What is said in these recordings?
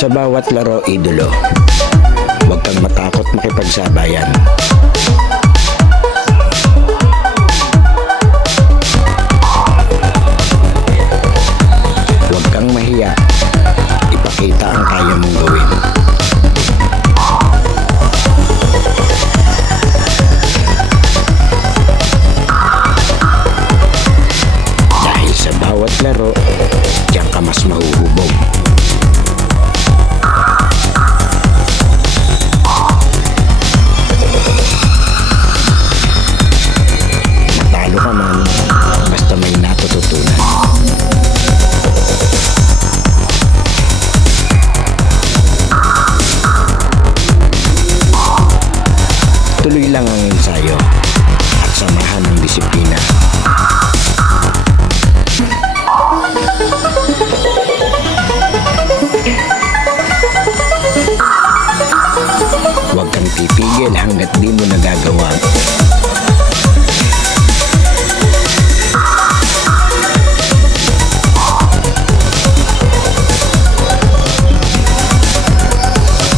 Sa bawat laro, idolo, huwag kang matakot makipagsabayan. Huwag kang mahiya, ipakita ang kaya mong gawin. Dahil sa bawat laro, diyan ka mas mahuhubog. Basta may natututunan. Tuloy lang ang ensayo at samahan ng disiplina. Huwag kang pipigil hanggat di mo nagagawa.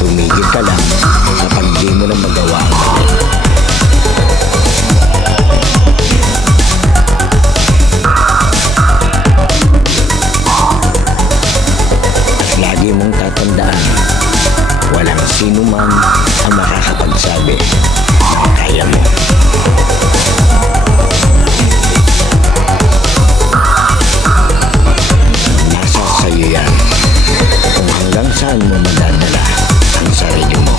Tumigil ka lang kapag di mo na magawa ang mali. At lagi mong tatandaan, walang sino man ang makakapagsabi na kaya mo. Nasa sa'yo yan kung hanggang saan mo madadala ang sarili mo.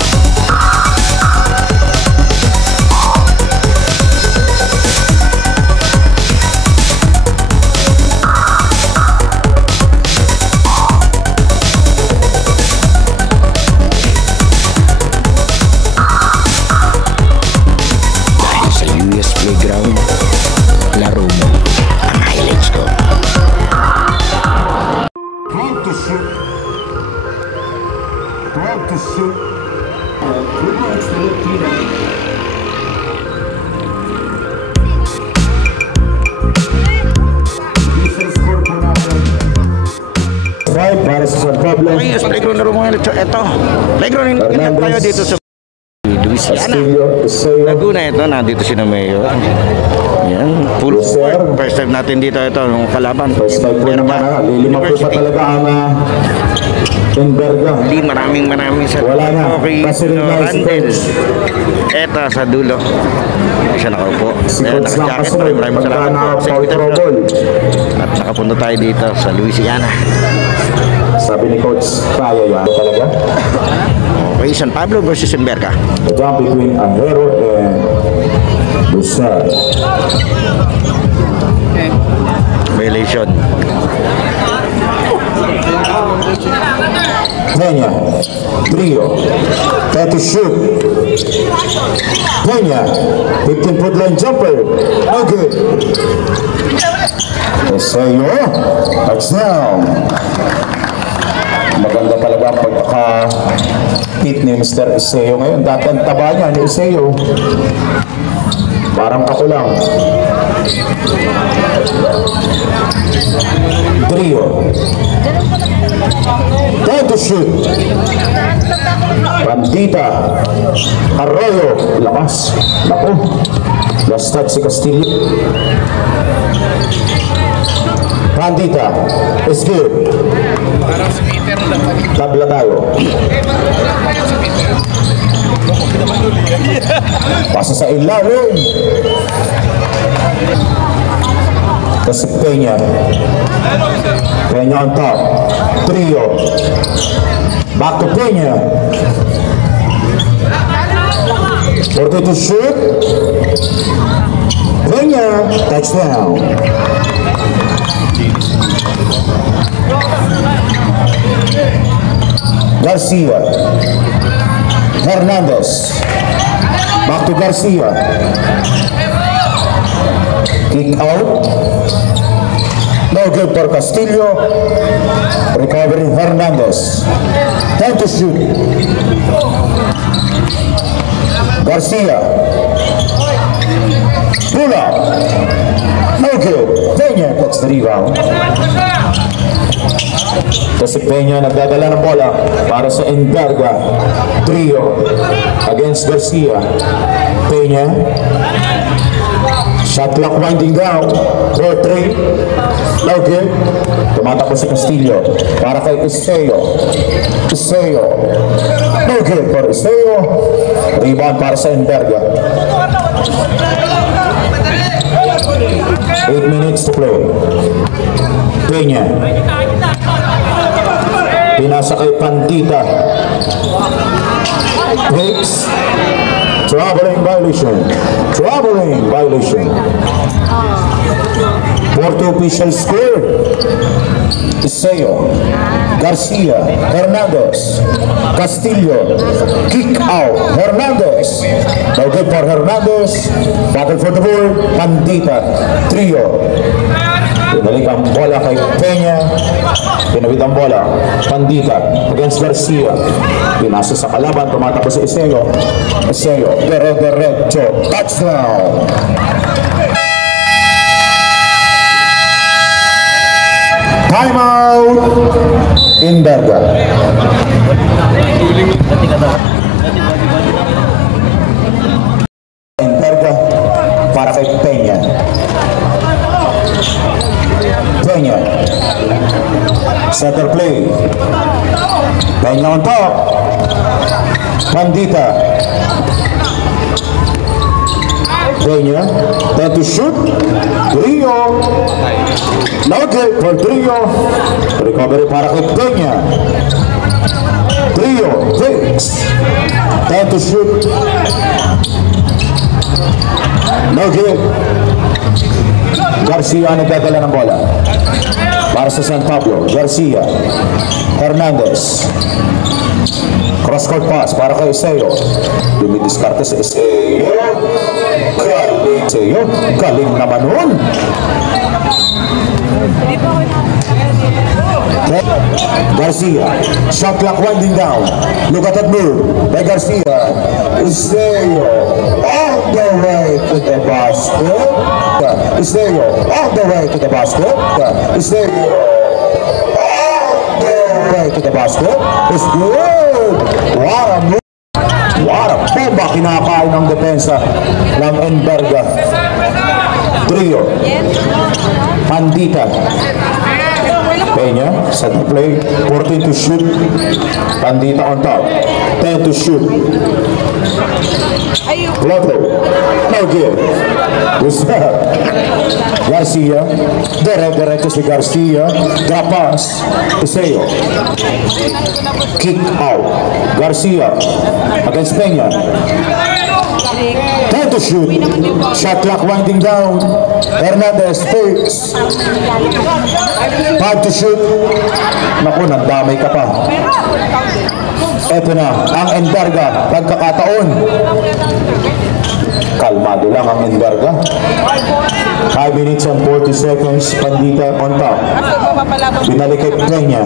Dahil sa US Playground, laro mo ang highlights ko. Para sa San Pablo. Okay, yes, playground na rin mga ito. Playground hindi tayo dito sa Louisiana, Laguna. Ito, nandito si na Mayor. Yan, full support. First time natin dito ito, yung kalaban. First time po naman, lilimang po pa talaga ang Enverga. Hindi, maraming wala na. Okay, Randel. Eto, sa dulo. Siya nakaupo. Si Coach ng kasunod, pagka na foul trouble. At nakapunta tayo dito sa Louisiana. Sabi ni Coach, kaya yan talaga. Okay, San Pablo versus Enverga. The jump between Ahero and Sir. Violation. Peña, trio, try to shoot. Peña, 15-foot line jumper. Okay. Eusebio, touchdown. Maganda talaga ang pagkaka-hit ni Mr. Eusebio ngayon. Dati ang taba niya ni Eusebio. Parang ako lang. Trio. Time to shoot. Bandita. Arroyo. Lakas. Naku. Last touch si Castillo. Bandita. Is good. Tabla tayo. Pasa sa ilalim. Kasi Peña. Peña on top. Trio. Back to Peña. 40 to shoot. Peña. Touchdown. Garcia. Hernandez. Back to Garcia. Kick out. No good for Castillo. Recovery Hernandez. Time to shoot. Garcia. Pull up. No good. Peña gets the rebound. Kasi Peña nagdadala ng bola para sa Enverga. Trio against Garcia. Peña. Shot clock winding down. 4-3. Okay. Tumatakbo si Castillo para kay Eusebio. Eusebio. Okay for Eusebio. Rebound para sa Enverga. 8 minutes to play. Peña. Pinasa kay Pandita. Breaks. Traveling violation. Traveling violation. 4-2 official score. Eusebio. Garcia. Hernandez. Castillo. Kick out. Hernandez. No good for Hernandez. Battle for the ball. Pandita. Trio. Pinalik ang bola kay Peña. Pinabit ang bola. Pandita against Garcia. Pinasa sa kalaban. Tumatakbo si Eusebio. Eusebio. Derecho. Touchdown. Time out. Enverga. Enverga para kay Peña. Peña. Center play. Peña on top. Pandita. Peña. Then to shoot. Trio. No good for Trio. Recovery para kay Peña. Trio. Takes. Then to shoot. No good. Garcia nagdadala ng bola para sa San Pablo. Garcia. Hernandez. Cross court pass para kay Eusebio. Dumidiskarte sa Eusebio. Eusebio. Galing naman nun. Garcia. Shot clock winding down. Look at that move by Garcia. Eusebio. All the way to the basket. Eusebio. All the way to the basket. Eusebio. All the way to the basket. It's good. What a move. What a bomba kinakain ng depensa ng Enverga. Trio. Pandita. Peña, set the play, 14 to shoot. Pandita on top, 10 to shoot. Loto, no good. Garcia, derecho si Garcia. Grapas, Eusebio. Kick out. Garcia against Peña. 10 to shoot. Shot clock winding down. Hernandez takes. 5 to shoot. Naku, nagdamay ka pa. Ito na, ang Enverga. Pagkakataon. Kalmado lang ang Enverga. 5 minutes and 40 seconds. Pandita on top. Binalik kay Peña.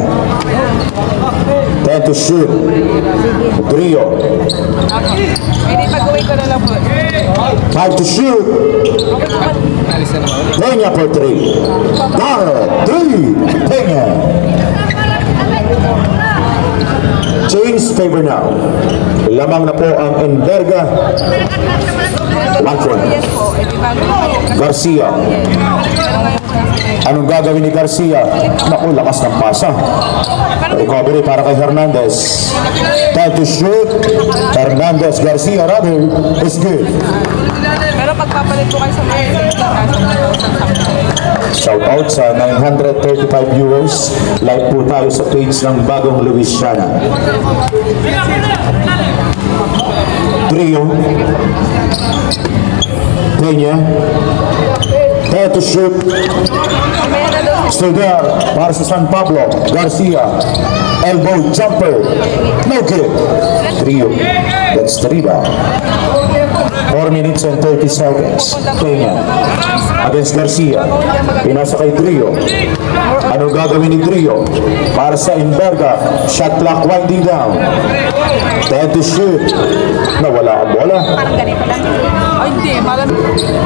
10 to shoot. Trio. 5 to shoot. Peña for 3. Garrett, 3. Peña. Change favor now. Lamang na po ang Enverga. Langford. Garcia. Anong gagawin ni Garcia? Naku, lakas ng pasa. Recovery para kay Hernandez. Time to shoot. Hernandez, Garcia rather is good. Pero pagpapalit ko kayo sa mga Shout out sa 935 viewers. Live po tayo sa page ng Bagong Louisiana. Trio. Peña. Time to shoot. Still there para sa San Pablo. Garcia. Elbow jumper. No good. Trio. That's the rebound. 4 minutes and 30 seconds. Peña against Garcia. Pinasa kay Trio. Ano gagawin ni Trio? Para sa Enverga. Shot clock winding down. 10 to shoot. Nawala ang bola. parang ganito lang. Oh, hindi. Parang,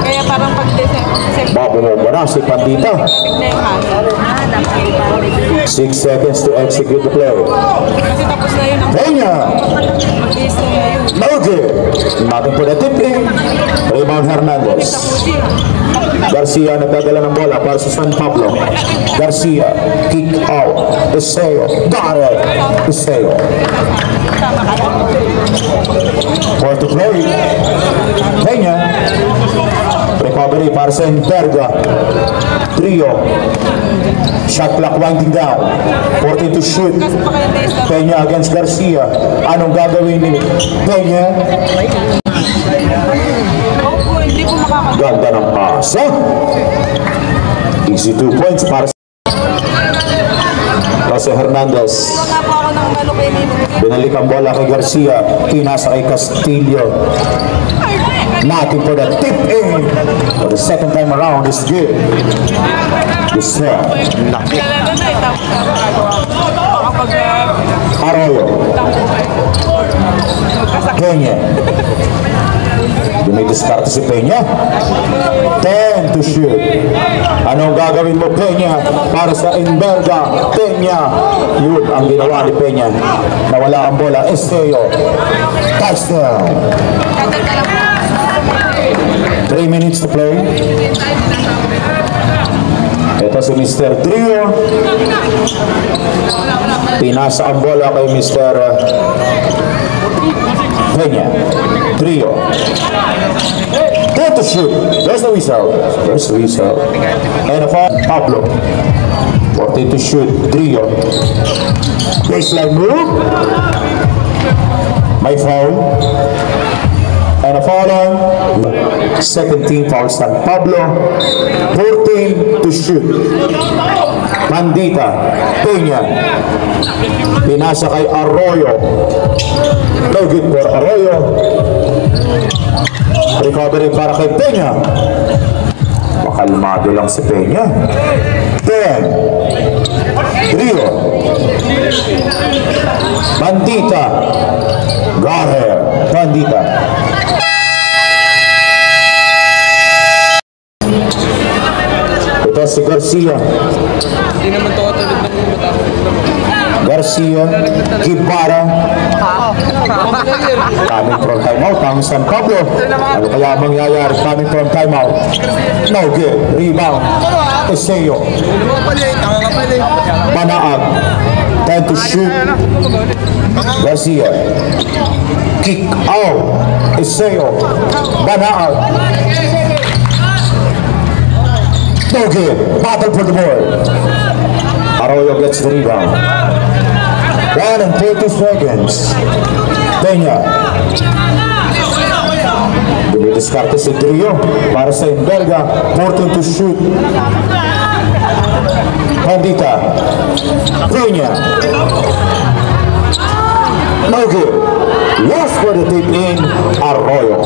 kaya parang pag-December. Babumomba na si Pandita. 6 seconds to execute the play. Kasi tapos na yun. Peña. Mag-base na yun. No good. Nothing for the tip in. Rebound Hernandez. Garcia nagdadala ng bola para sa San Pablo. Garcia, kick out. Iseo, got it. Iseo. For to play. Peña. Recovery para sa Enverga. Trio. Shot clock winding down. 14 to shoot. Peña against Garcia. Anong gagawin ni Peña? Ganda ng pasa. Easy 2 points para sa Hernandez. Binalik ang bola kay Garcia. Pinasa kay Castillo. Nothing for the tip in. For the second time around is good. This Arroyo. Peña. Dumidiskarte si Peña. 10 to shoot. Anong gagawin mo, Peña? Para sa Enverga. Peña. Yun ang ginawa ni Peña. Nawala ang bola. Esteo. Touchdown. 3 minutes to play. Ito si Mr. Trio. Pinasa ang bola kay Mr. Peña. Trio. Get to shoot. There's the whistle. There's the whistle. And a foul. Pablo. 40 to shoot. Trio. Baseline move. May foul. And a foul on. Second team foul San Pablo. 14 to shoot. Pandita. Peña. Pinasa kay Arroyo. No good for Arroyo. Recovery para kay Peña. Makalmado lang si Peña. 10. Rio. Pandita. Gaher. Pandita. Ito si Garcia. Garcia, Gibara. Coming from timeout ang San Pablo. Ano kaya mangyayari coming from timeout? No good. Rebound. Iseo. Manaag. Time to shoot. Garcia. Kick out. Iseo. Manaag. No good. Battle for the ball. Arroyo gets the rebound. 1 and 30 seconds. Peña. Dumidiskarte si Trio para sa Inverga. 14 to shoot. Pandita. Peña. No good. Lost for the tip in Arroyo.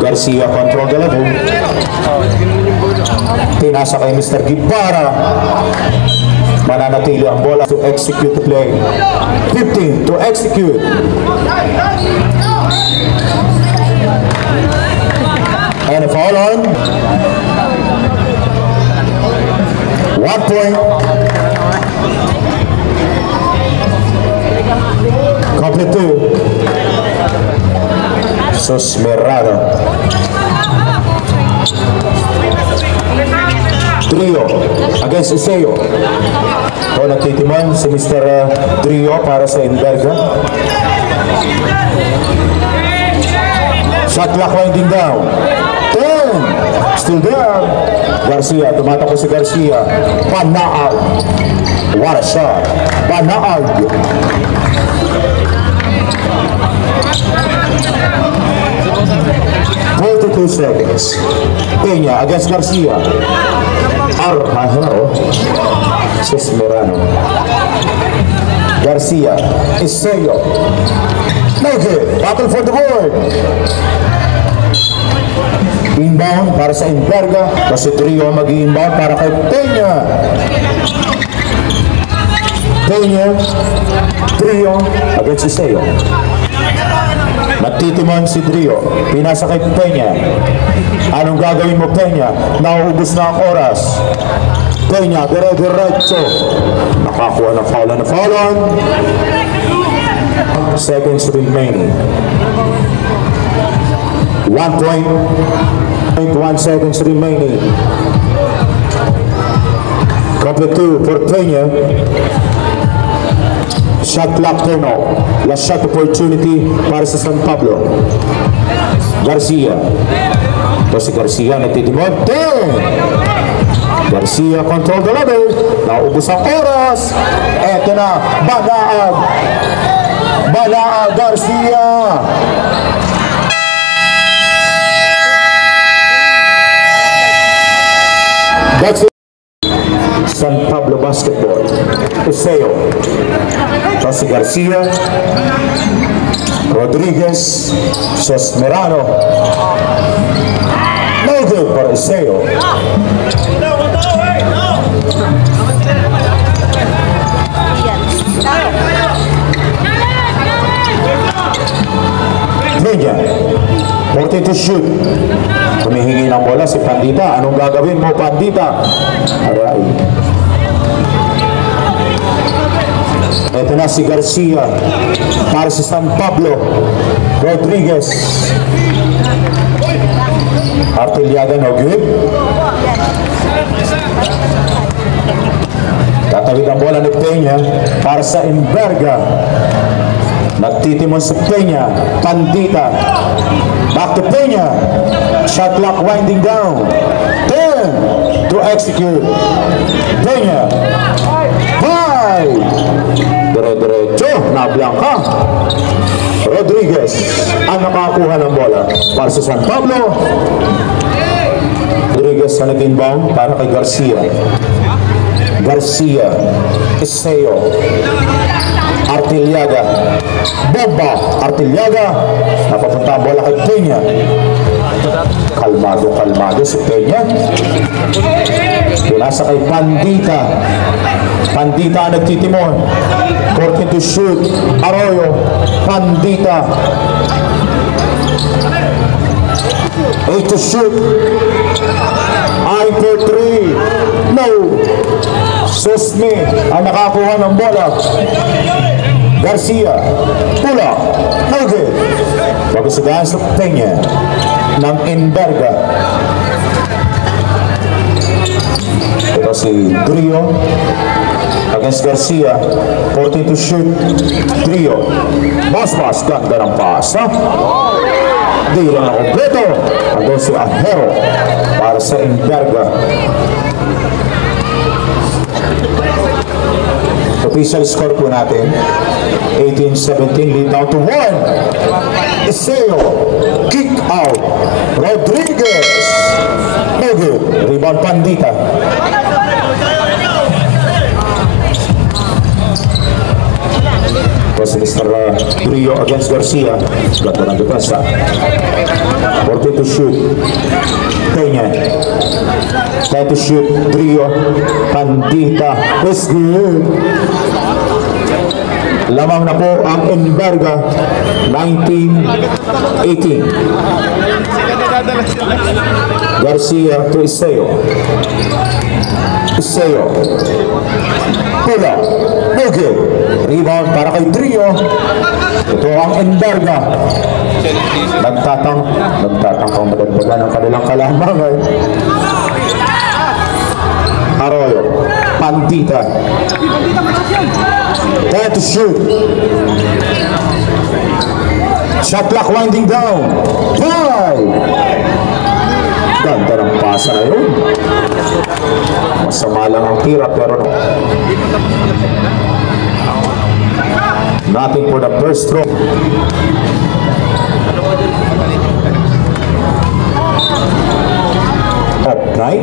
Garcia control the level. Pinasa kay Mr. Guevara. Mananatili ang bola to execute the play. 15 to execute. And a foul on. 1 point. Complete 2. Sosmerado. Trio against Iseo. O nagtitimon si Mr. Trio para sa Inverga. Shot clock winding down. 10. Still there. Garcia. Tumatakbo si Garcia. Panaag. What a shot. Panaag. 42 seconds. Peña against Garcia. Arjajero. Sesmerano. Garcia. Iseo. No good. Battle for the board. Inbound para sa Inverga. Kasi Trio mag-inbound para kay Peña. Peña. Trio against Iseo. Nagtitimon si Trio. Pinasa kay Peña. Anong gagawin mo, Peña? Nauubos na ang oras. Peña, dire-diretso. Nakakuha ng foul na foul on. Seconds remaining. 1 point. 1 seconds remaining. Complete 2 for Peña. Shot clock turn off. Last shot opportunity para sa San Pablo. Garcia. Ito si Garcia nagtitimon. 10. Garcia control the level. Naubos ang oras. Eto na. Banaag. Banaag Garcia. That's it. San Pablo Basketball. Iseo. Ito si Garcia. Rodriguez. Sosmerano. No good para Iseo. Peña. 14 to shoot. Humihingi ng bola si Pandita. Anong gagawin mo, Pandita? Aray. Ito na si Garcia para si San Pablo. Rodriguez. Artiliaga, no good. Tatawid ang bola ni Peña para sa Inverga. Nagtitimon si Peña. Pandita. Back to Peña. Shot clock winding down. 10 to execute. Peña. 5. Dire-diretso. Nablangka. Rodriguez ang nakakuha ng bola para sa San Pablo. Rodriguez na nag-inbound para kay Garcia. Garcia. Iseo. Artiliaga. Bomba. Artiliaga. Napapunta ang bola kay Peña. Kalmado si Peña. Pinasa kay Pandita. Pandita ang nagtitimon. 14 to shoot. Arroyo. Pandita. 8 to shoot. Eye for 3. No. Sosme ang nakakuha ng bola. Garcia. Pula. No good. Pagkasagahan sa Peña ng Inverga. Ito si Trio against Garcia. 14 to shoot. Trio. Mas ganda ng pass. Di rin na kompleto. Hanggang si Ajero para sa Inverga. Official score po natin. 18-17, lead down to 1. Iseo, kick out. Rodriguez. No good. Rebound Pandita. Was Mr. Trio against Garcia. Ganda ng depensa. 40 to shoot. Peña. 10 to shoot. Trio. Pandita. Is good. Lamang na po ang Enverga. 19-18. Garcia to Iseo. Iseo. Pula. No good. Rebound para kay Trio. Ito ang Enverga. Nagtatangkang madagdagan ang kanilang kalamangan. Arroyo. Pandita. Try to shoot. Shot clock winding down. 5. Ganda ng pasa na yun. Masama lang ang tira pero nothing for the first throw. Up, right?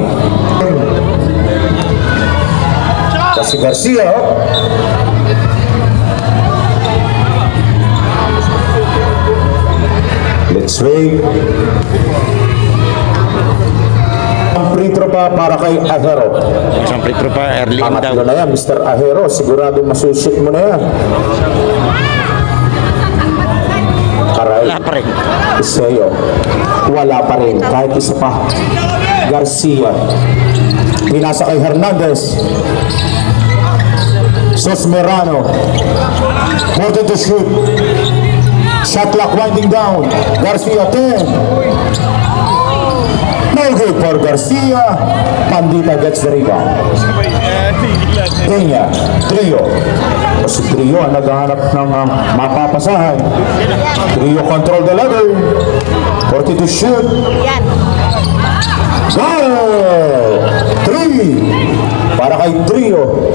Kasi Garcia. Let's wait. Ang free throw pa para kay Ahero. Isang free throw pa, early in Amat down. na yan, Mr. Ahero. Sigurado masushoot mo na yan. Aray. Wala pa rin. Iseo. Wala pa rin. Kahit isa pa. Garcia. Pinasa kay Hernandez. Sosmerano. 40 to shoot. Shot clock winding down. Garcia 10. No good for Garcia. Pandita gets the rebound. Peña. Trio. O si Trio ang naghahanap ng mapapasahan. Trio control the ladder. 40 to shoot. Goal! 3 para kay Trio.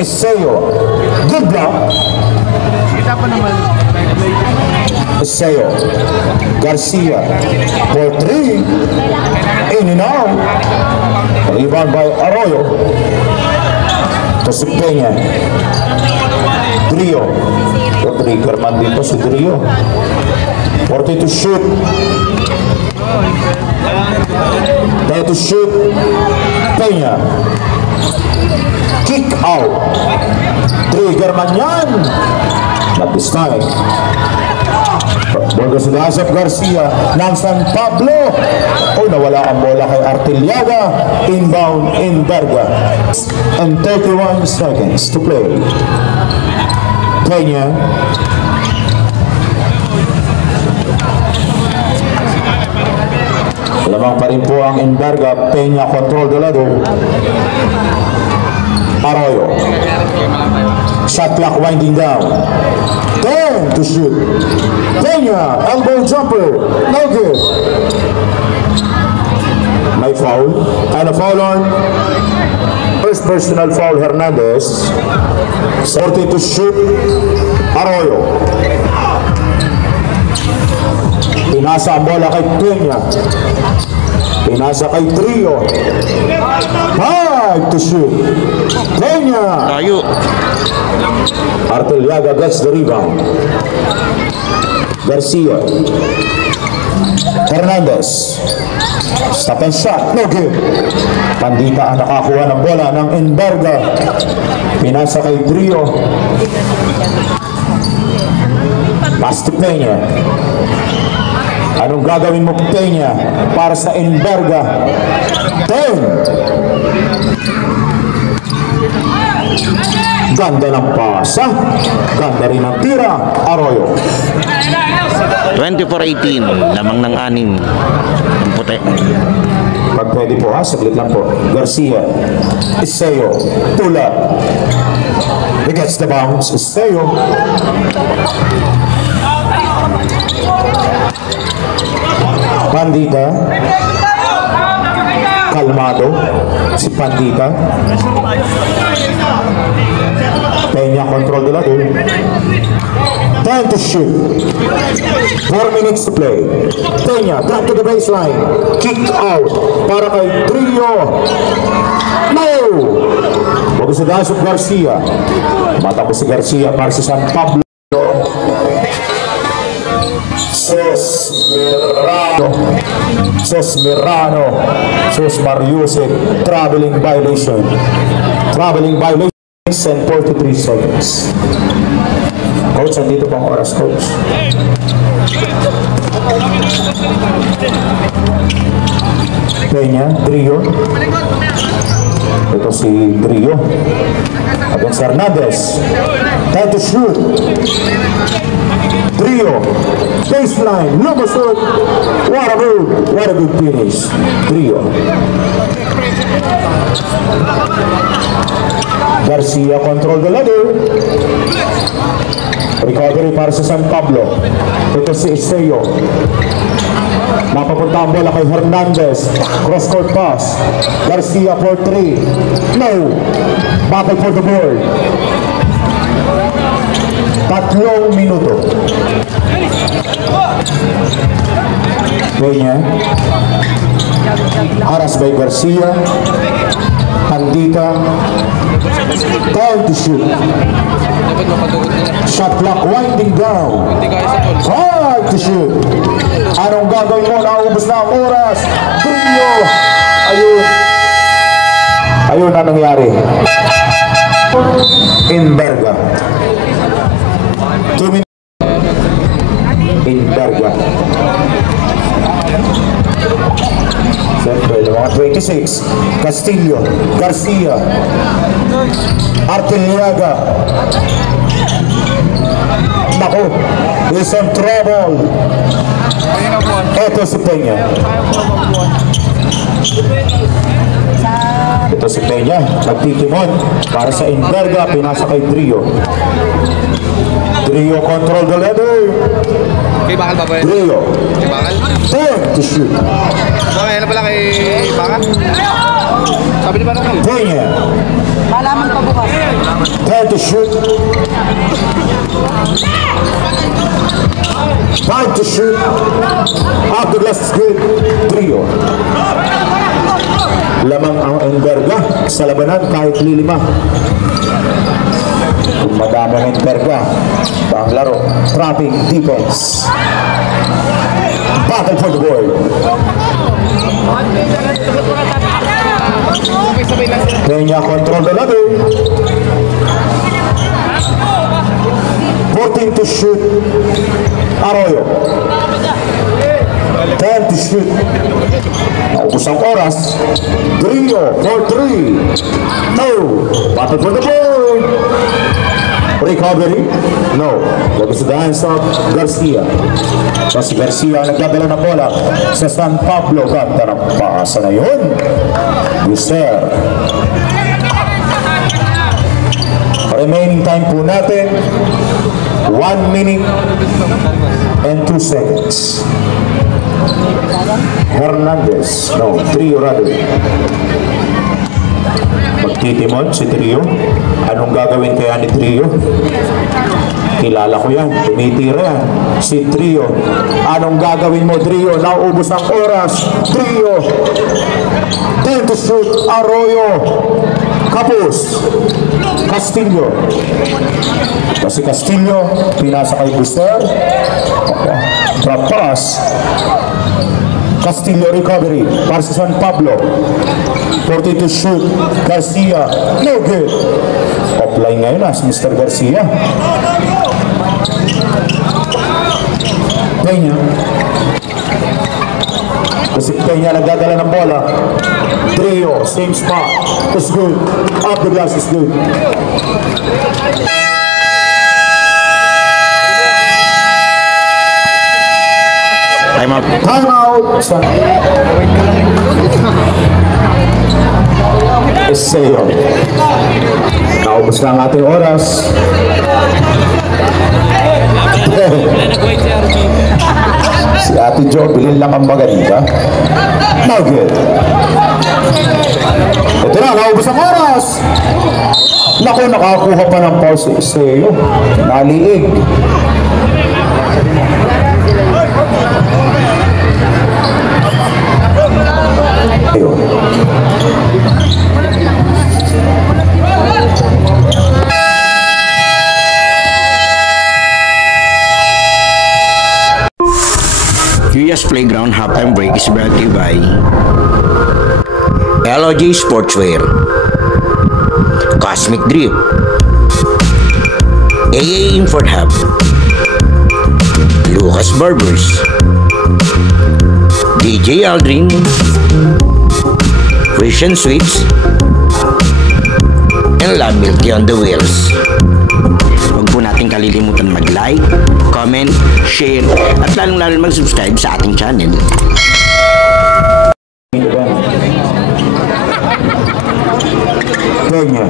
Iseo. Good block. Iseo. Garcia for 3. In and out. Rebound by Arroyo. To si Peña. Trio. Trigger man dito si Trio. 40 to shoot. 10 to shoot. Peña. Kick out. Trigger man yan. Not this time. Bola sa Asap Garcia ng San Pablo. Nawala ang bola kay Artiliaga. Inbound Enverga. And 31 seconds to play. Peña. Lamang pa rin po ang Enverga. Peña control the ladder. Arroyo. Shot clock winding down. 10 to shoot. Peña, elbow jumper. No good. May foul. And a foul on. First personal foul, Hernandez. 40 to shoot. Arroyo. Pinasa ang bola kay Peña. Pinasa kay Trio. 5 to shoot. Peña. Tayo. Artiliaga gets the rebound. Garcia. Hernandez. Stop and shot. No good. Pandita ang nakakuha ng bola ng Enverga. Pinasa kay Trio. Pass to Peña. Anong gagawin mo, Peña, para sa Enverga? 10. Ganda ng pasa. Ganda rin ang tira. Arroyo. 24-18. Lamang ng 6. Ang puti. Pag pwede po ha, saglit lang po. Garcia. Iseo. Tula. He gets the bounce. Iseo. Pandita. Kalmado. Si Pandita. Peña control the ladder. 10 to shoot. 4 minutes to play. Peña, back to the baseline. Kick out. Para kay Trillo. No! Huwag sa dasok Garcia. Matapos si Garcia para sa San Pablo. Sos Mirano. Sos Mariusip. Traveling violation. Traveling violation and 43 seconds. Coach, andito pang oras, coach. Peña, Trillo. Ito si Trillo. Against Hernandez. Time to shoot. Trillo. Baseline. Lumusot. What a move. What a good finish. Trillo. Garcia control the ladder. Recovery para sa San Pablo. Ito si Estrello. Napapunta ang bola kay Hernandez. Cross court pass. Garcia for 3. No. Battle for the board. 3 minuto. Peña. Aras by Garcia. Pandita. Time to shoot. Shot clock winding down. Hard to shoot. Anong gagawin mo? Naubos na ang oras. Trillo. Ayun. Ayun na nangyari. Inberga. 2 minutes. Inberga. Siyempre, mga 26. Castillo. Garcia. Arteliaga. Nako, is in trouble. Ito si Peña. Ito si Peña, nagtitimon para sa Inverga, pinasa kay Trillo. Trillo control the ladder. Kay Bakal pa ba yun? Trillo. Kay Bakal? 10 to shoot. Bakal, ano pala kay Bakal? Sabi ni Bakal? Peña. Malaman pa bukas. 10 to shoot. 5 to shoot. Half the glass is good. Trillo. Lamang ang Inverga sa labanan kahit lilima. Kung madami ang Inverga, ang laro, trapping defense. Battle for the board. Peña control the ladder. 14 to shoot. Arroyo. 10 to shoot. Naubos ang oras. Trillo for 3. No. Battle for the board. Recovery. No. Lagos sa hands of Garcia. So si Garcia ang nagdadala ng bola sa San Pablo. Ganda ng paasa na yun. User. Remaining time po natin 1 minute and 2 seconds. Hernandez. No, Trillo rather. Magtitimon si Trillo. Anong gagawin kaya ni Trillo? Kilala ko yan. Tumitira yan. Si Trillo. Anong gagawin mo, Trillo? Naubos ang oras. Trillo. 10 to shoot. Arroyo. Kapus. Castillo. Kasi Castillo, pinasa kay Buster. Drop pass. Castillo recovery para sa San Pablo. 40 to shoot. Garcia. No good. Offline ngayon si Mr. Garcia. Peña. Kasi Peña nagdadala ng bola. Trillo, same spot. It's good. Up the glass is good. Time out. Time out. Eseyo. Naubos na ang ating oras. Si Ate Jo, bilhin lang ang maganda. No good. Ito na, naubos ang oras. Naku, nakakuha pa ng foul si Esteo. Naliig. QS Playground halftime break is brought to you by LOG Sportswear, Cosmic Drip, AA Import Hub, Lucas Barbers, DJ Aldrin, Christian Sweets, and La Milky on the Wheels. Huwag po natin kalilimutan mag-like, comment, share, at lalong-lalo mag-subscribe sa ating channel. Kenya.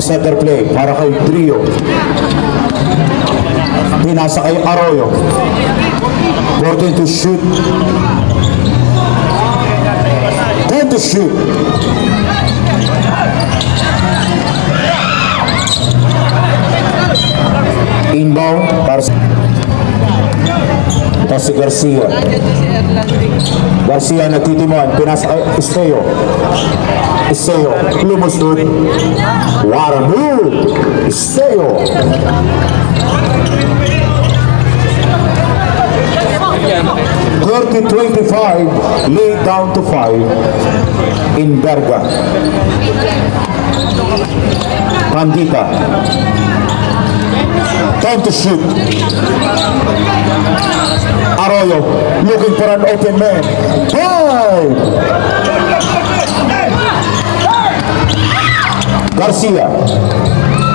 Center play para kay Trio. Pinasa kay Arroyo. 14 to shoot. 10 to shoot. Inbound para si Garcia. Garcia nagtitimuan. Pinasa kay Esteo. Esteo, lumusod. What a move! Esteo. $30-25, lead down to 5 in Berga. Pandita. Time to shoot. Arroyo looking for an open man. Time! Garcia.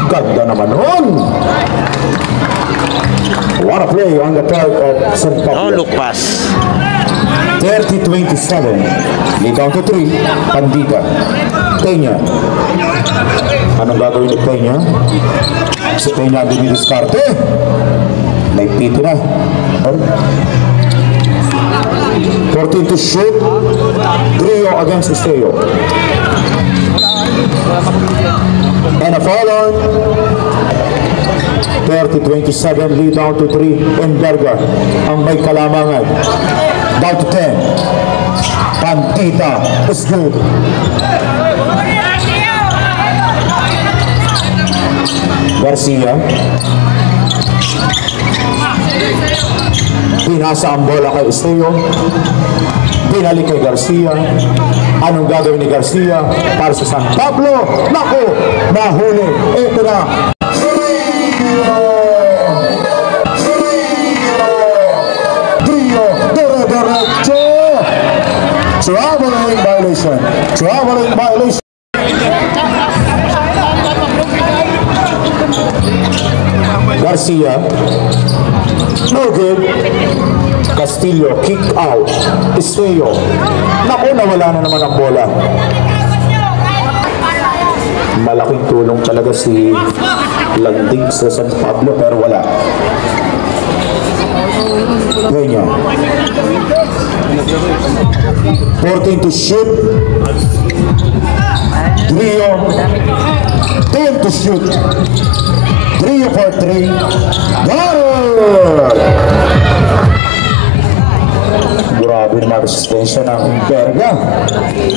Ganda naman nun. What a play on the part of San Oh, Pablo. look pass. 30-27. Lead down to 3. Pandita. Peña. Anong gagawin ni Peña? Si Peña ang dinidiskarte. May pito na. 14 to shoot. Trio against Esteo. And a foul on. 30-27, lead down to 3 in Berga. Ang may kalamangan. Down to 10. Pandita is good. Garcia. Pinasa ang bola kay Esteo. Pinalik kay Garcia. Anong gagawin ni Garcia para sa San Pablo? Naku! Nahuli. Ito na. Trio. Dire-diretso. Traveling violation. Traveling violation. Garcia. No good. Castillo, kick out. Esteo. Naku, nawala na naman ang bola. Malaking tulong talaga si Landing sa San Pablo pero wala. Peña. 14 to shoot. Trio. 10 to shoot. 3 for 3. Goal! Grabe naman resistensya ng Berga.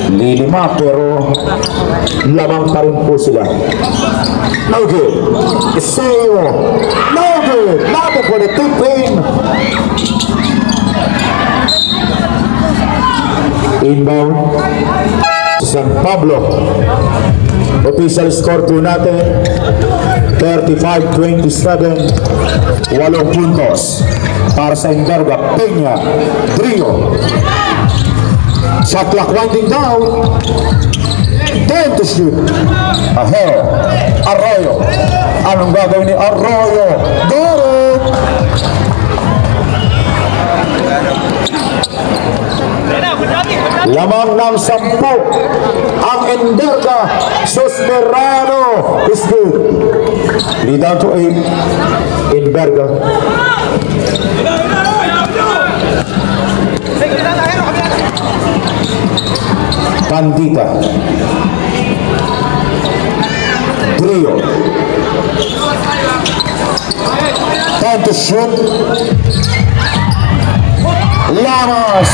Lilima pero lamang pa rin po sila. No good. Esteo. No good. Not for the tipping. Inbound. San Pablo. Official score po natin 35-27, 8 puntos para sa Berga. Peña, Trio. Shot clock winding down. 10 to shoot. Ahero, Arroyo. Anong gagawin ni Arroyo? Got it! Lamang ng 10 ang Enderga. Susmerano is good. Lead down to 8 in Berga. Pandita. Grillo. Time to shoot. Lamas!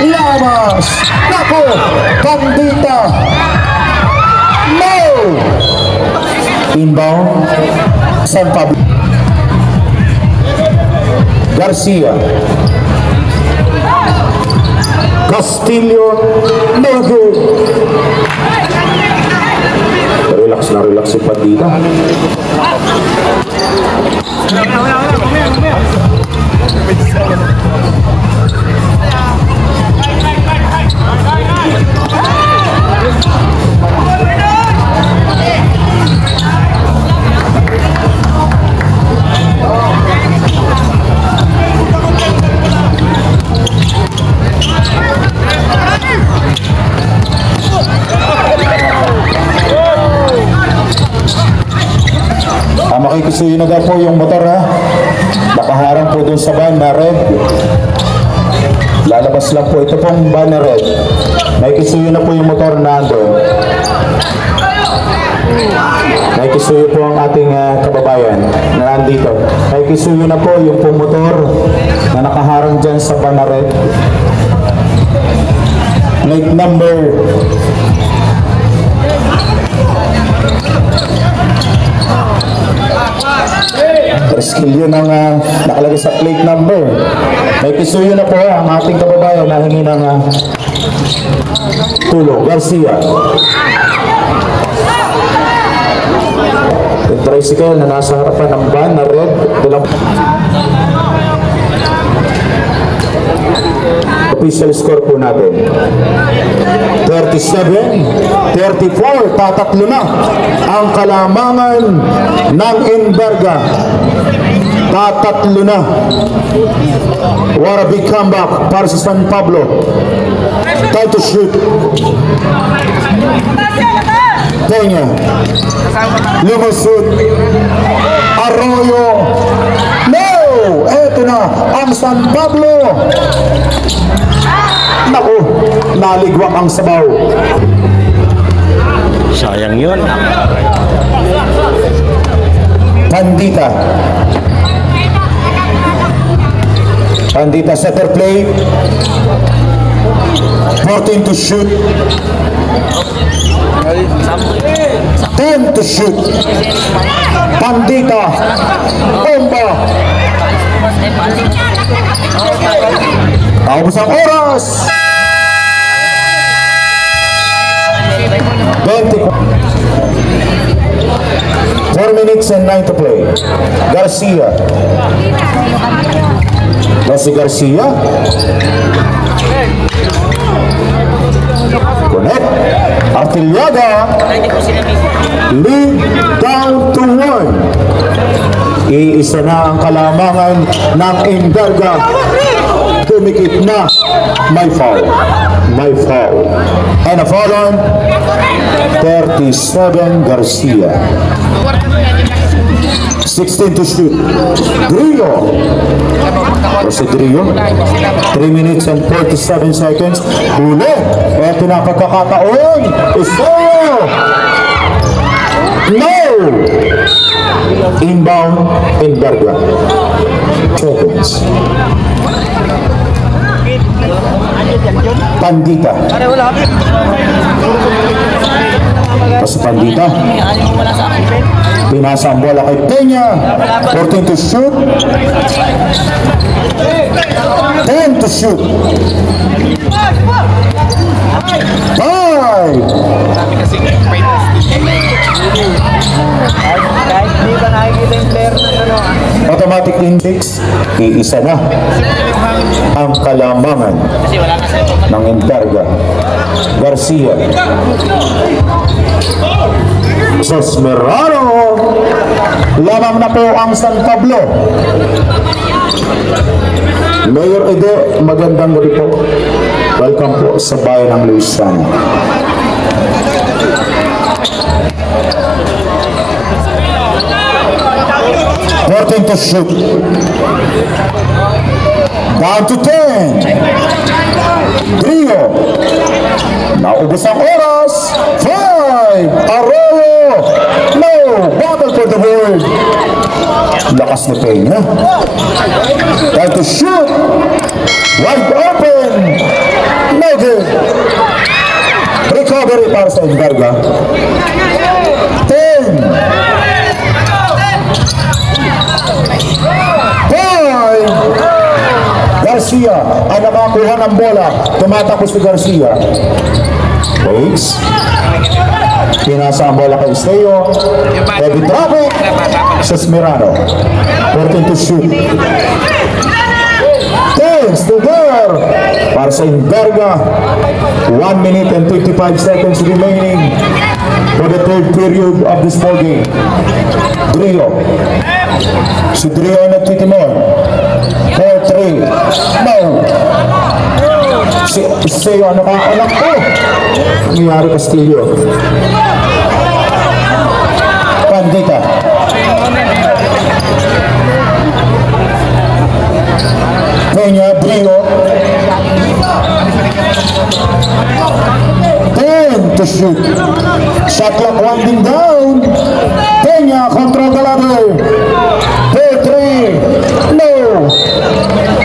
Lamas! Naku! Bandita! No! Inbound. San Pablo. Garcia. Castillo. No good. Relax na relax si Bandita. Makikisuyo na daw po yung motor, ha. Nakaharang po dun sa van na red. Lalabas lang po ito pong van na red. Makikisuyo na po yung motor na doon. Makikisuyo po ang ating kababayan na nandito. Makikisuyo na po yung pong motor na nakaharang dyan sa van na red. Plate number skill yun ang nakalagay sa plate number. May kisuyo na po ang ating kababayan na hingi ng tulong. Garcia. Yung tricycle na nasa harapan ng van na red. Official score po natin 37-34. Tatatlo na ang kalamangan ng Enverga. Tatatlo na. What a big comeback para sa San Pablo. Time to shoot. Peña. Lumusod. Arroyo. No! Eto na ang San Pablo. Naku, naligwak ang sabaw. Sayang yun. Bandita. Bandita center play. 14 to shoot. 10 to shoot. Bandita. Bomba. Taubos ang oras. 4 minutes and 9 to play. Garcia. Jose Garcia. Connect. Artiliaga. Lead down to 1. Iisa na ang kalamangan ng Enverga. Dumikit na. May foul. May foul. And a foul on 37 Garcia. 16 to shoot. Grillo. Jose Grillo. 3 minutes and 47 seconds. Huli. Ito na pagkakataon. Estrella. No! Inbound Enverga. Seconds. Bandita. Tapos Bandita. Pinasa ang bola kay Peña. 14 to shoot. 10 to shoot. 5. Automatic index. Iisa na ang kalamangan ng Enverga. Garcia. Sosmerano. Lamang na po ang San Pablo. Mayor Ede, magandang gabi po. Welcome po sa bayan ng Luisiana. To shoot. Down to 10. Grillo. Naubos ang oras. 5. Arroyo. No. Battle for the board. Lakas ni Peña. Try to shoot. Wide open. No good. Recovery para sa Enverga. 10. 5. Garcia ang nakakuha ng bola. Tumatapos si Garcia. Waits. Pinasa ang bola kay Esteo. Heavy traffic. Sesmerano. 14 to shoot. 10 still there. Para sa Enverga. 1 minute and 55 seconds remaining for the third period of this ball game. Drio. Si Drio nagtitimon. 4-3. No. Si Esteo ano ka? Anak ko. Nangyari Castillo. Pandita. Peña, Brio. 10 to shoot. Shot clock winding down. Peña control the ladder. 4-3. No.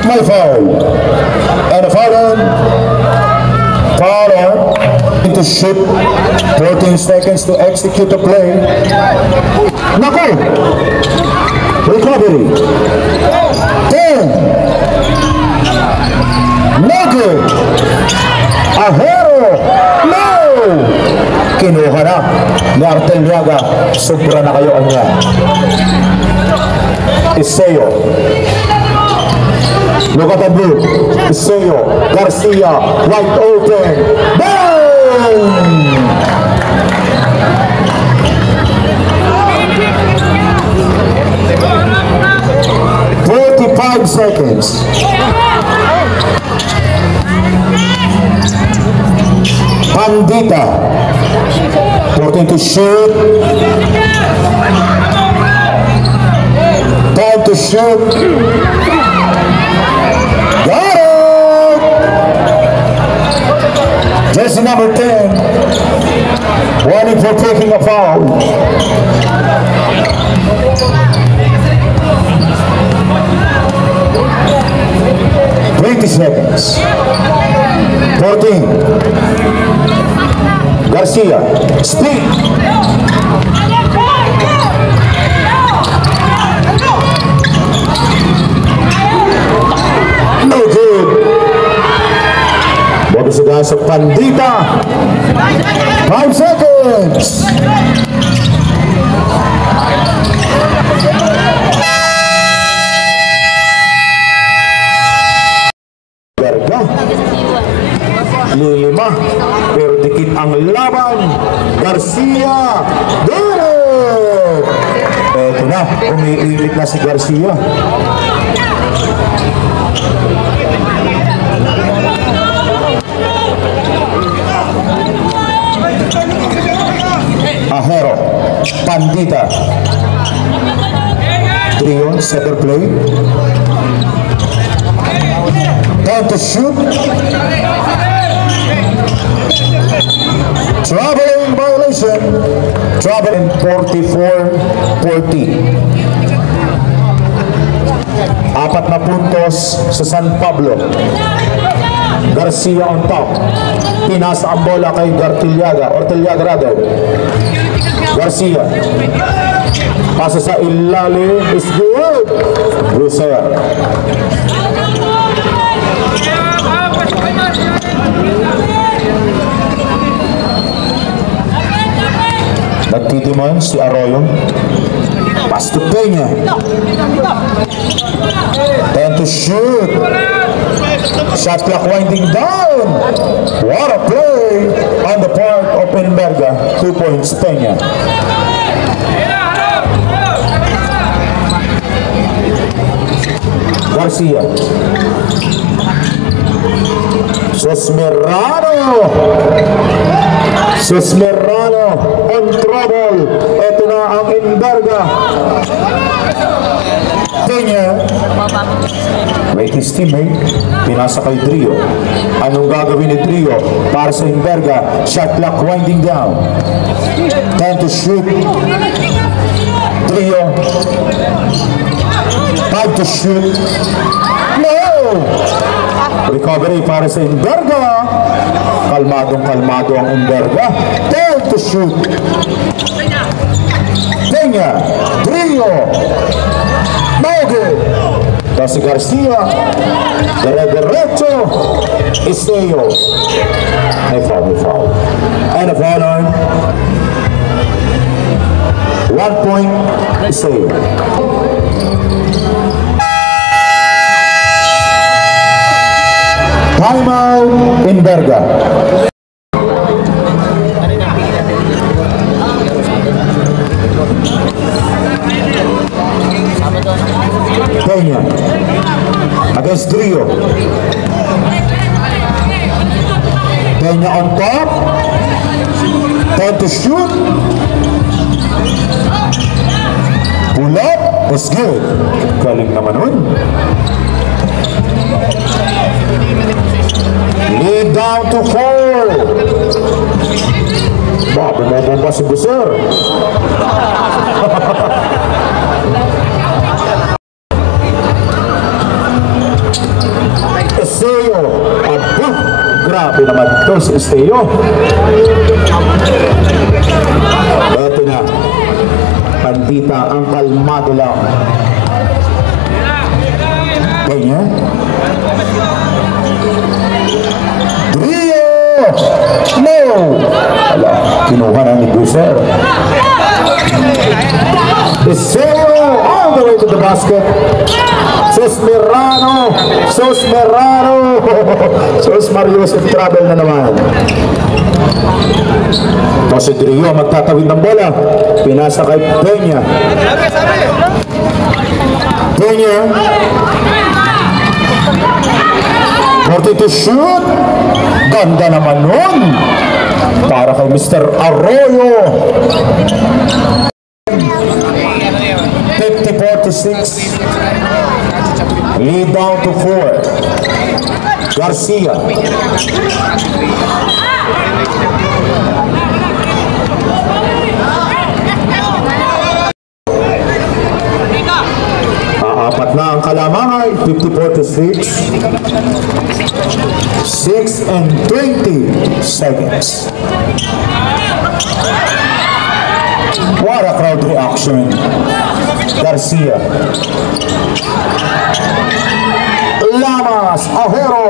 My foul. And a foul on. Foul on. To shoot. 14 seconds to execute the play. Nako. Recovery. 10. No good. Ahero. No. Kinuha na ni Arteliaga. Sobra na kayo ang yan. Esteo. Look at the blue. Esteo. Garcia. Wide open. Boom! 45 seconds. Pandita. 14 to shoot. Time to shoot. Got it! Jersey number 10. Warning for taking a foul. 20 seconds. 14. Garcia. Speed. No good. Bago sa sa Pandita. 5 seconds. Lilima, pero dikit ang laban. Garcia, Derek! Eto na, umiilit na si Garcia. Ahero, Pandita. Trio, center play. Time to shoot. Traveling violation. Traveling 44-40. 4 na puntos sa San Pablo. Garcia on top. Pinasa ang bola kay Orteliaga rather. Garcia. Pasa sa ilalim. Is good. Lucer. Nagtitiman si Arroyo. Pass to Peña. 10 to shoot. Shot clock winding down. What a play on the part of Enverga. 2 points Peña. Garcia. Sesmerano on trouble. Ito na ang Enverga. Peña. Wait his teammate, pinasa kay Drio. Anong gagawin ni Drio para sa Inverga? Shot clock winding down. Time to shoot. Drio. Time to shoot. No! Recovery para sa Inverga. Kalmadong-kalmado ang Inverga. Time to shoot. Peña. Drio. No good. Si Garcia, derecho, Esteo. May foul. And a foul on. 1 point, Esteo. Timeout, Inverga. Peña against Drio. Peña on top. Time to shoot. Pull up. That's good. Galing naman nun. Lead down to 4. Bumabomba si Buser. Esteo, aba, grabe naman ito si Esteo. Ito na, Pandita ang kalmado lang. Kanya Drio! No! Ala, kinuha na ni Buser. Esteo all the way to the basket. Sosmerano. Sos Marios in trouble na naman. Ito si Drio magtatawid ng bola. Pinasa kay Peña. Peña. 40 to shoot. Ganda naman nun. Para kay Mr. Arroyo. 54-6. Lead down to 4. Garcia. Apat na ang kalamangan. 54-6. 6 and 20 seconds. What a crowd reaction. Garcia. Lamas, Ajero,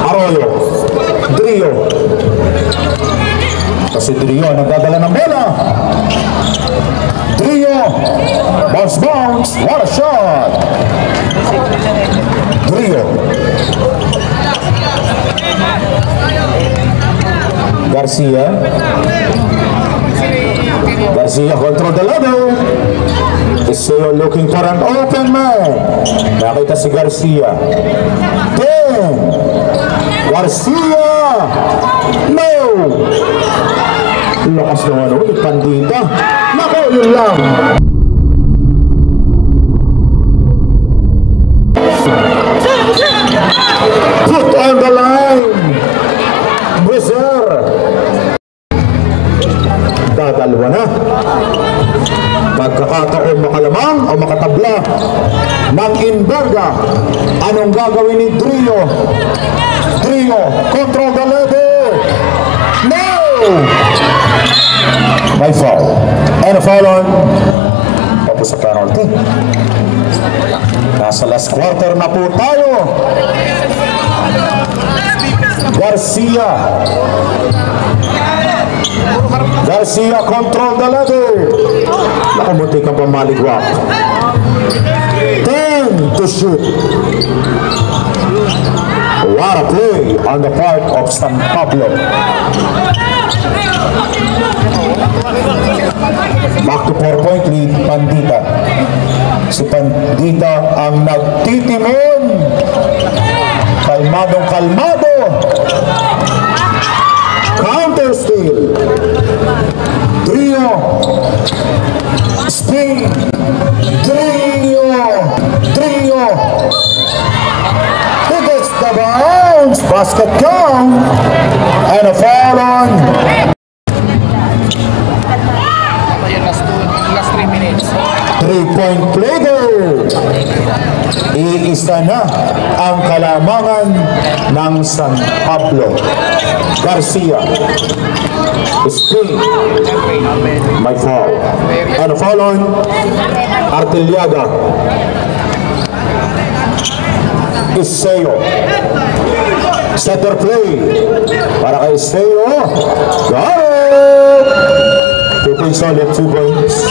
Arroyo, Drio. Kasi Drio nagdadala ng bola. Drio, bounce, what a shot. Drio. Garcia. Garcia control the level. Esteo looking for an open man. Nakita si Garcia. 10. Garcia. No. Lakas naman o. Pandita. Nako, yun lang. Put on the line. Buser. Dadalwa na. Pagkakataon makalamang o makatabla ng Inverga. Anong gagawin ni Drio? Drio, control the level. No! May foul. And a foul on. Tapos sa penalty. Nasa last quarter na po tayo. Garcia. Garcia control the level. Nakamunti ka pa maligwak. 10 to shoot. What a play on the part of San Pablo. Back to 4-point lead, Pandita. Si Pandita ang nagtitimon. Kalmadong-kalmado. Counter steal. Drio. Spin. Drio. basket count, and a foul on. Last 3 minutes. 3-point play goal. Iisa na ang kalamangan ng San Pablo. Garcia. Spain. May foul. And a foul on Artiliaga. Iseo. Center play. Para kay Iseo. Got it! 2 points solid, 2 points.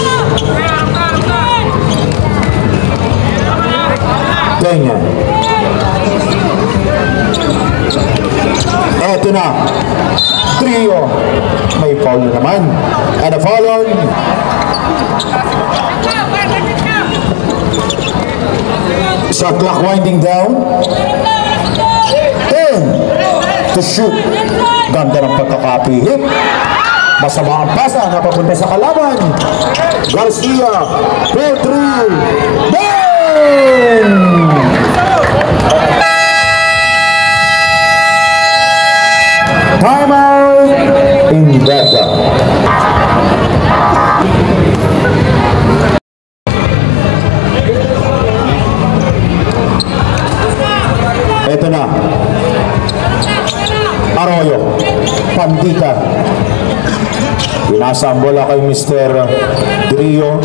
Peña. Eto na. Trio. May foul naman. And a foul on shot clock winding down. 10 to shoot. Ganda ng pagkakapihit. Masama ang pasa na papunta sa kalaban. Garcia. 4-3. Timeout in Dhaka. Ito na. Arroyo. Pandita. Pinasa ang bola kay Mr. Trio.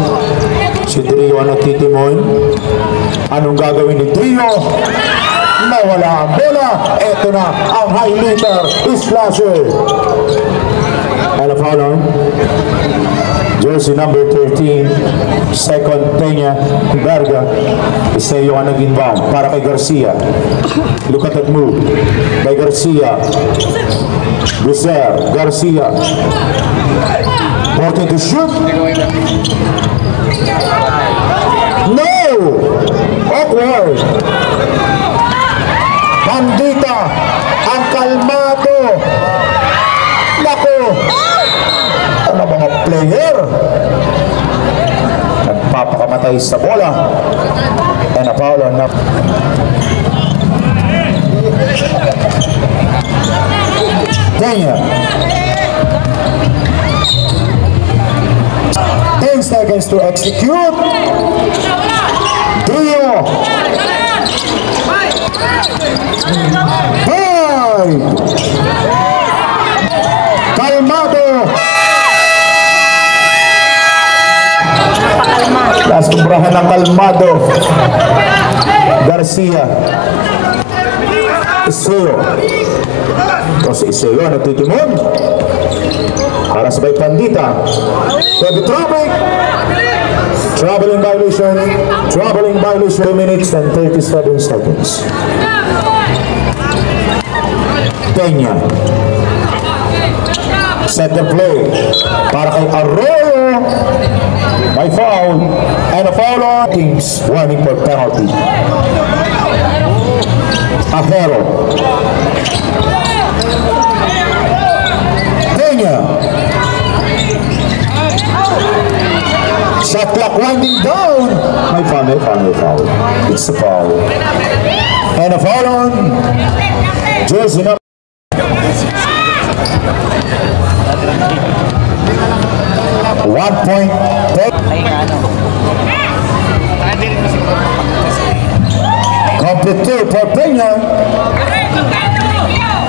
Si Trio ang nagtitimon. Anong gagawin ni Trio? Nawala ang bola. Ito na ang highlighter. Slasher. And a foul on jersey number 13, second Peña Verga. Iseo ang nag-inbound para kay Garcia. Look at that move by Garcia. Guser. Garcia. 40 to shoot. No! Awkward. Pandita ang kalmado. Nako! Ano mga player? Nagpapakamatay sa bola. And a foul on up. Peña. 10 seconds to execute. Trio. 5. Kalmado. Nasubrahan ng kalmado. Garcia. Iseo. Ito si Iseo nagtitimon. Para sabay Pandita. Heavy traffic. Traveling violation. 2 minutes and 37 seconds. Peña. Set the play. Para kay Arroyo. May foul. And a foul on teams warning for penalty. Ajero. Peña. Shot clock winding down. May foul. It's a foul. And a foul on jersey number 1 point. Complete 2 for Peña.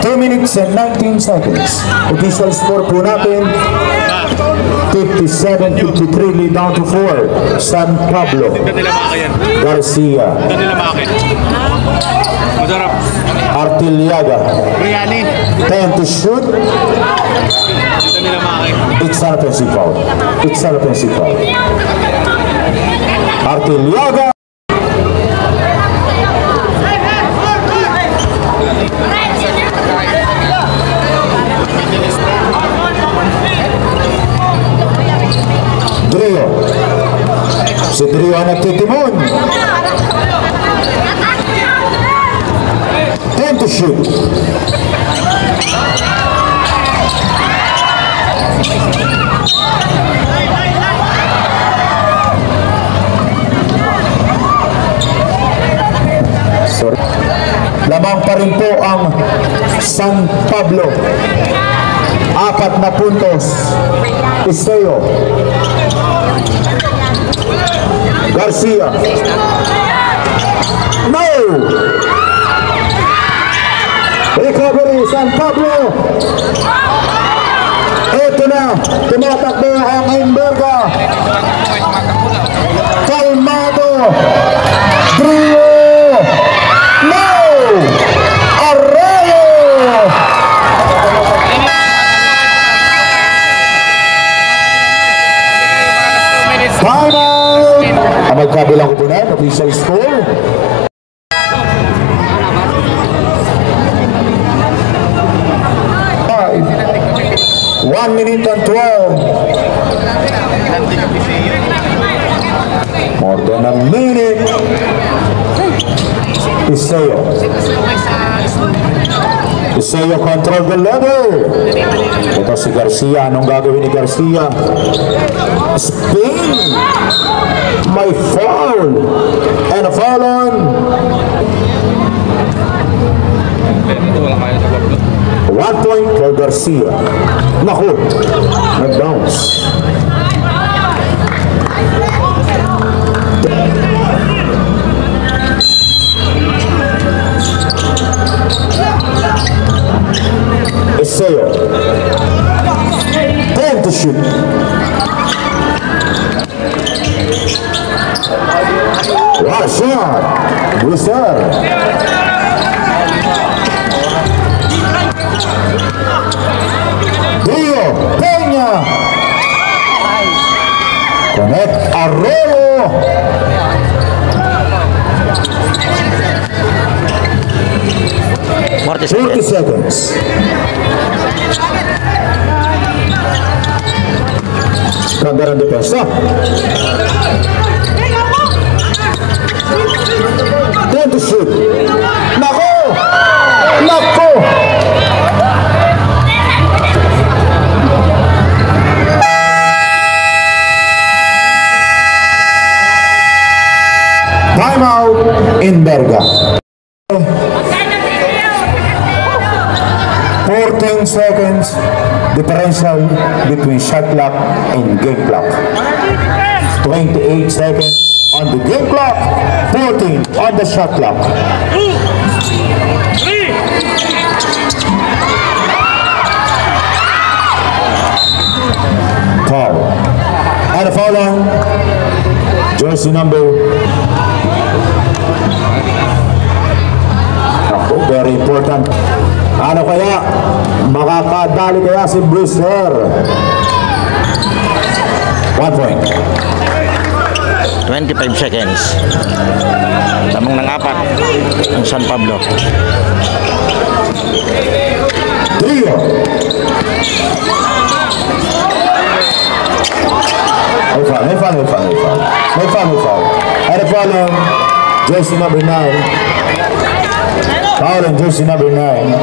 2 minutes and 19 seconds. Official score po natin 57-53, lead down to 4. San Pablo. Garcia. Artiliaga. 10 to shoot. It's an offensive foul. Artiliaga. Trio. Si Trio ang nagtitimon. 10 to shoot. Sorry. Lamang pa rin po ang San Pablo. 4 na puntos. Iseo. Garcia. No! Recovery, San Pablo. Ito na, tumatakbo ang Imberga. Calmado. Trio. No! Arroyo. Final! Ang magkabilang kupunan, official score. 1 minute and 12. More than a minute. Iseo. Iseo control the lever. Ito si Garcia. Anong gagawin ni Garcia? Spin. May foul. And a foul on. 1 point for Garcia. Naku, nag-bounce. Iseo. 10 to shoot. What a shot. Booster. Dio Peña. Connect Arroyo. Forty 30 seconds. Ganda ng depensa. 10 to shoot. Nako! Nako! Timeout in Berga. 14 seconds differential between shot clock and game clock. 28 seconds on the game clock, 14 on the shot clock. Foul. And a foul on jersey number. Very important. Ano kaya? Makakadali kaya si Brewster? 1 point. 25 seconds. Tamang ng 4 ang San Pablo. Trio. May foul. Had a foul on jersey number 9. Foul on jersey number 9.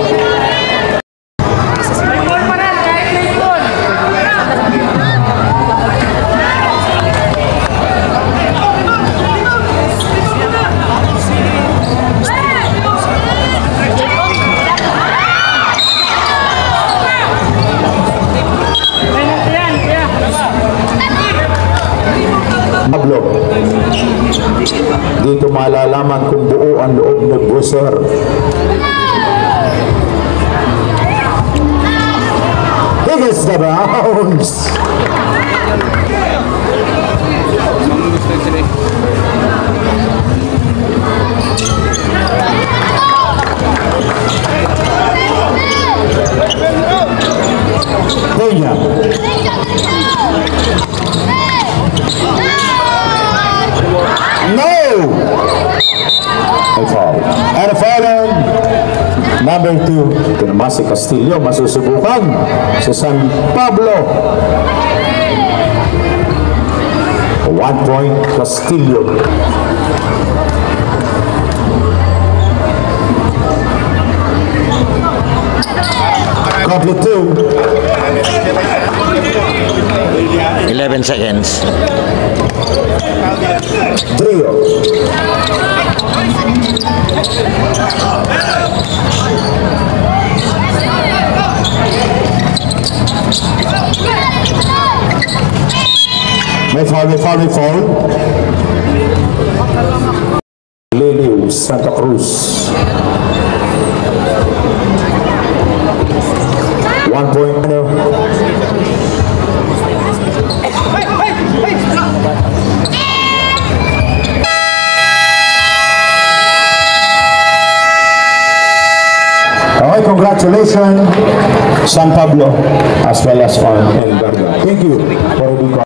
Pablo. Dito malalaman kung buo ang loob ng Brewster. He gets the bounce. Peña. No! A foul. And a foul on number 2. Ito naman si Castillo, masusubukan si San Pablo. 1 point Castillo. Complete 2. 11 seconds. Trio. may foul. Liliw, Santa Cruz. 1 point. Okay, congratulations, San Pablo, as well as on. Thank you for the